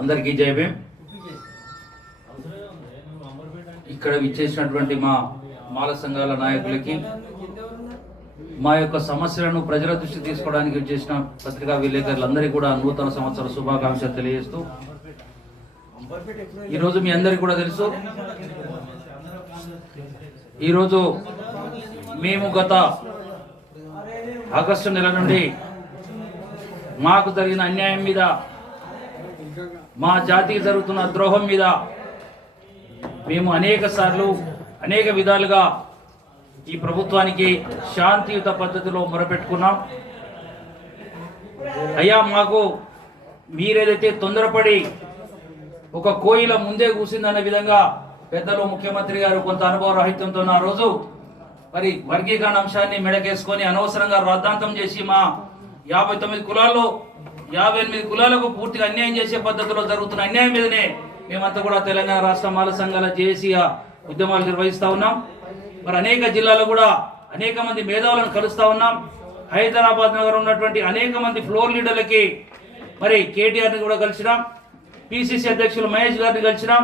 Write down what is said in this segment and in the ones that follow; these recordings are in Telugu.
అందరికీ జై భీమ్. ఇక్కడ విచ్చేసినటువంటి మా మాల సంఘాల నాయకులకి, మా యొక్క సమస్యలను ప్రజల దృష్టి తీసుకోవడానికి వచ్చేసిన పత్రికా విలేకరులందరికీ కూడా నూతన సంవత్సర శుభాకాంక్షలు తెలియజేస్తూ, ఈరోజు మీ అందరికీ కూడా తెలుసు, ఈరోజు మేము గత ఆగస్టు నెల నుండి మాకు జరిగిన అన్యాయం మీద, మా జాతికి జరుగుతున్న ద్రోహం మీద మేము అనేక సార్లు అనేక విధాలుగా ఈ ప్రభుత్వానికి శాంతియుత పద్ధతిలో మొరపెట్టుకున్నాం. అయ్యా, మాకు మీరేదైతే తొందరపడి ఒక కోయిల ముందే కూసిందనే విధంగా పెద్దలు ముఖ్యమంత్రి గారు కొంత అనుభవ రాహిత్యంతో ఆ రోజు మరి వర్గీకరణ అంశాన్ని మెడకేసుకొని అనవసరంగా రాద్ధాంతం చేసి మా 59 కులాల్లో 58 కులాలకు పూర్తిగా అన్యాయం చేసే పద్ధతిలో జరుగుతున్న అన్యాయం మీదనే మేమంతా కూడా తెలంగాణ రాష్ట్ర మాల సంఘాల జేఏసీ ఉద్యమాలు నిర్వహిస్తూ ఉన్నాం. మరి అనేక జిల్లాలో కూడా అనేక మంది మేధావులను కలుస్తూ ఉన్నాం. హైదరాబాద్ నగరం ఉన్నటువంటి అనేక మంది ఫ్లోర్ లీడర్లకి మరి కేటీఆర్ని కూడా కలిసినాం, పిసిసి అధ్యక్షులు మహేష్ గారిని కలిసినాం,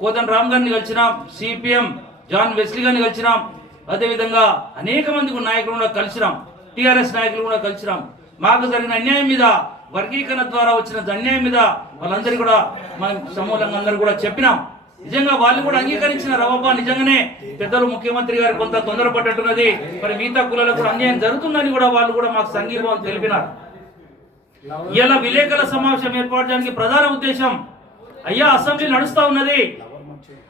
కోదండ రామ్ గారిని కలిసినాం, సిపిఎం జాన్ వెస్లీ గారిని కలిసినాం, అదేవిధంగా అనేక మంది నాయకులు కూడా కలిసినాం, టీఆర్ఎస్ నాయకులు కూడా కలిసినాం. మాకు జరిగిన అన్యాయం మీద, వర్గీకరణ ద్వారా వచ్చిన అన్యాయం మీద వాళ్ళందరూ కూడా మనం సమూలంగా అందరూ కూడా చెప్పినాం. నిజంగా వాళ్ళు కూడా అంగీకరించిన రవబ్బా, నిజంగానే పెద్దలు ముఖ్యమంత్రి గారు కొంత తొందరపడ్డట్టున్నది, మరి మిగతా కులాలకు కూడా అన్యాయం జరుగుతుందని కూడా వాళ్ళు కూడా మాకు సంఘీభావం తెలిపినారు. ఇలా విలేకరుల సమావేశం ఏర్పాటు చేయడానికి ప్రధాన ఉద్దేశం, అయ్యా అసెంబ్లీ నడుస్తూ ఉన్నది,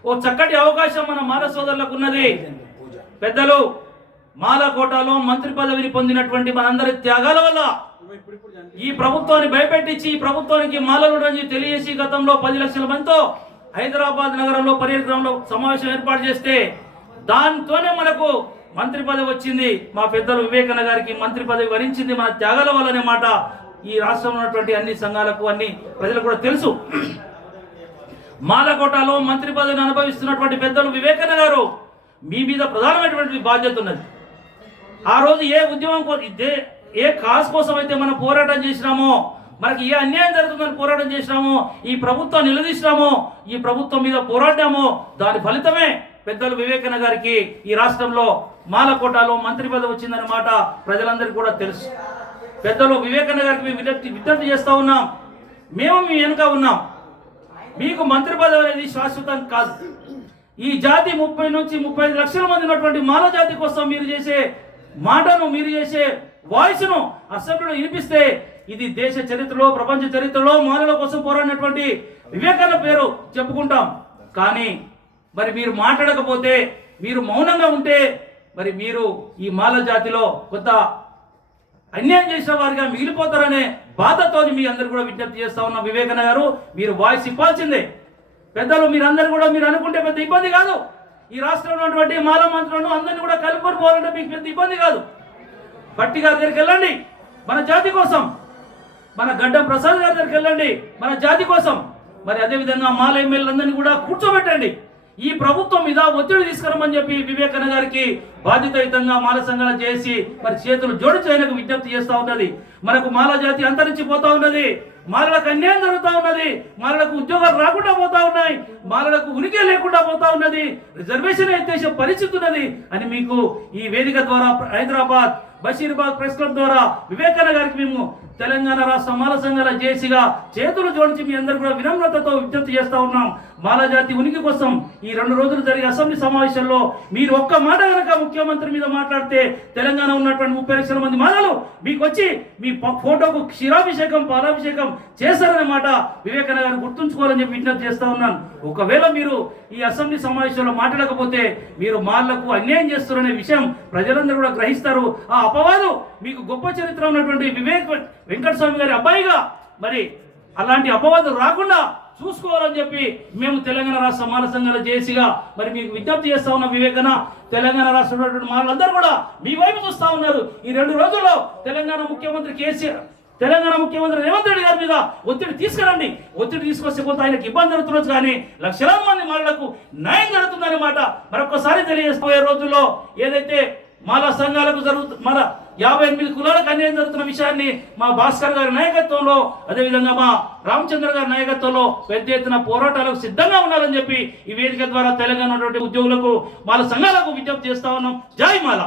ఓ చక్కటి అవకాశం మన మాల సోదరులకు ఉన్నది. పెద్దలు మాల కోటాలో మంత్రి పదవిని పొందినటువంటి మనందరి త్యాగాల వల్ల ఈ ప్రభుత్వాన్ని భయపెట్టించి ఈ ప్రభుత్వానికి మాలలు తెలియజేసి గతంలో 10 లక్షల మందితో హైదరాబాద్ నగరంలో పర్యటనలో సమావేశం ఏర్పాటు చేస్తే దాంతోనే మనకు మంత్రి పదవి వచ్చింది. మా పెద్దలు వివేకన్న గారికి మంత్రి పదవి వరించింది మన త్యాగాల వల్లనే మాట ఈ రాష్ట్రంలో ఉన్నటువంటి అన్ని సంఘాలకు, అన్ని ప్రజలకు కూడా తెలుసు. మాలకోటలో మంత్రి పదవిని అనుభవిస్తున్నటువంటి పెద్దలు వివేకన్న గారు మీ మీద ప్రధానమైనటువంటి బాధ్యత ఉన్నది. ఆ రోజు ఏ ఉద్యమం ఏ కాజ్ కోసం అయితే మనం పోరాటం చేసినామో, మనకి ఏ అన్యాయం జరుగుతుందని పోరాటం చేసినామో, ఈ ప్రభుత్వాన్ని నిలదీసినామో, ఈ ప్రభుత్వం మీద పోరాడామో, దాని ఫలితమే పెద్దలు వివేకన్న గారికి ఈ రాష్ట్రంలో మాలకోటలో మంత్రి పదవి వచ్చిందన్న మాట ప్రజలందరికీ కూడా తెలుసు. పెద్దలు వివేకన్న గారికి విజ్ఞప్తి చేస్తూ ఉన్నాం, మేము మీ వెనుక ఉన్నాం. మీకు మంత్రి పదవి అనేది శాశ్వతం కాదు. ఈ జాతి 30 నుంచి 35 లక్షల మంది ఉన్నటువంటి మాల జాతి కోసం మీరు చేసే మాటను, మీరు చేసే వాయిస్ను అసెంబ్లీలో వినిపిస్తే ఇది దేశ చరిత్రలో, ప్రపంచ చరిత్రలో మాలల కోసం పోరాడినటువంటి వివేకన్న పేరు చెప్పుకుంటాం. కానీ మరి మీరు మాట్లాడకపోతే, మీరు మౌనంగా ఉంటే మరి మీరు ఈ మాల జాతిలో కొంత అన్యాయం చేసిన వారిగా మిగిలిపోతారనే బాధతో మీ అందరు కూడా విజ్ఞప్తి చేస్తా ఉన్న వివేకన్న గారు, మీరు వాయిస్ ఇవ్వాల్సిందే. పెద్దలు మీరందరూ కూడా మీరు అనుకుంటే పెద్ద ఇబ్బంది కాదు. ఈ రాష్ట్రంలో ఉన్నటువంటి మాల మంత్రులను అందరినీ కూడా కలుపుకొని పోవాలంటే మీకు పెద్ద ఇబ్బంది కాదు. భట్టి గారి దగ్గరికి వెళ్ళండి మన జాతి కోసం, మన గడ్డం ప్రసాద్ గారి దగ్గరికి వెళ్ళండి మన జాతి కోసం. మరి అదేవిధంగా మాల ఎమ్మెల్యేలందరినీ కూడా కూర్చోబెట్టండి. ఈ ప్రభుత్వం మీద ఒత్తిడి తీసుకురమని చెప్పి వివేకన్న గారికి బాధ్యతాయుతంగా మాల సంఘాలు చేసి మరి చేతులు జోడించి ఆయనకు విజ్ఞప్తి చేస్తూ ఉన్నది. మనకు మాల జాతి అంతరించిపోతా ఉన్నది, మాలలకు అన్యాయం జరుగుతూ ఉన్నది, మాలలకు ఉద్యోగాలు రాకుండా పోతా ఉన్నాయి, మాలలకు ఉనికి లేకుండా పోతా ఉన్నది, రిజర్వేషన్ ఎత్తేసే పరిస్థితి ఉన్నది అని మీకు ఈ వేదిక ద్వారా హైదరాబాద్ బషీర్బాగ్ ప్రెస్ క్లబ్ ద్వారా వివేకన్న గారికి మేము తెలంగాణ రాష్ట్ర మాల సంఘాల జేఏసీగా చేతులు జోడించి మీ అందరూ కూడా వినమ్రతతో విజ్ఞప్తి చేస్తూ ఉన్నాం. మాల జాతి ఉనికి కోసం ఈ 2 రోజులు జరిగే అసెంబ్లీ సమావేశంలో మీరు ఒక్క మాట కనుక ముఖ్యమంత్రి మీద మాట్లాడితే తెలంగాణ ఉన్నటువంటి 30 లక్షల మంది మాలలు మీకు వచ్చి మీ ఫోటోకు క్షీరాభిషేకం, పాలాభిషేకం చేశారనే మాట వివేకన్న గారు గుర్తుంచుకోవాలని చెప్పి విజ్ఞప్తి చేస్తూ ఉన్నాను. ఒకవేళ మీరు ఈ అసెంబ్లీ సమావేశంలో మాట్లాడకపోతే మీరు మాలకు అన్యాయం చేస్తారనే విషయం ప్రజలందరూ కూడా గ్రహిస్తారు. ఆ అపవాదు మీకు గొప్ప చరిత్ర ఉన్నటువంటి వెంకటస్వామి గారి అబ్బాయిగా మరి అలాంటి అపవాదు రాకుండా చూసుకోవాలని చెప్పి మేము తెలంగాణ రాష్ట్ర మాల సంఘాల జేఏసీగా మరి మీకు విజ్ఞప్తి చేస్తా ఉన్న వివేకన్న, తెలంగాణ రాష్ట్రంలో మాలందరూ కూడా మీ వైపు చూస్తా ఉన్నారు. ఈ 2 రోజుల్లో తెలంగాణ ముఖ్యమంత్రి కేసీఆర్, తెలంగాణ ముఖ్యమంత్రి రేవంత్ రెడ్డి గారి మీద ఒత్తిడి తీసుకురండి. ఒత్తిడి తీసుకొస్తే కొంత ఆయనకు ఇబ్బంది జరుగుతున్నది, కానీ లక్షలాది మంది మాలలకు న్యాయం జరుగుతుందనే మాట మరొకసారి తెలియజేసిపోయే రోజుల్లో ఏదైతే మాలా సంఘాలకు మన 58 కులాలకు అన్యాయం జరుగుతున్న విషయాన్ని మా భాస్కర్ గారి నాయకత్వంలో, అదేవిధంగా మా రామచంద్ర గారి నాయకత్వంలో పెద్ద ఎత్తున పోరాటాలకు సిద్ధంగా ఉండాలని చెప్పి ఈ వేదిక ద్వారా తెలంగాణ ఉద్యోగులకు, మాల సంఘాలకు విజ్ఞప్తి చేస్తా ఉన్నాం. జై మాల.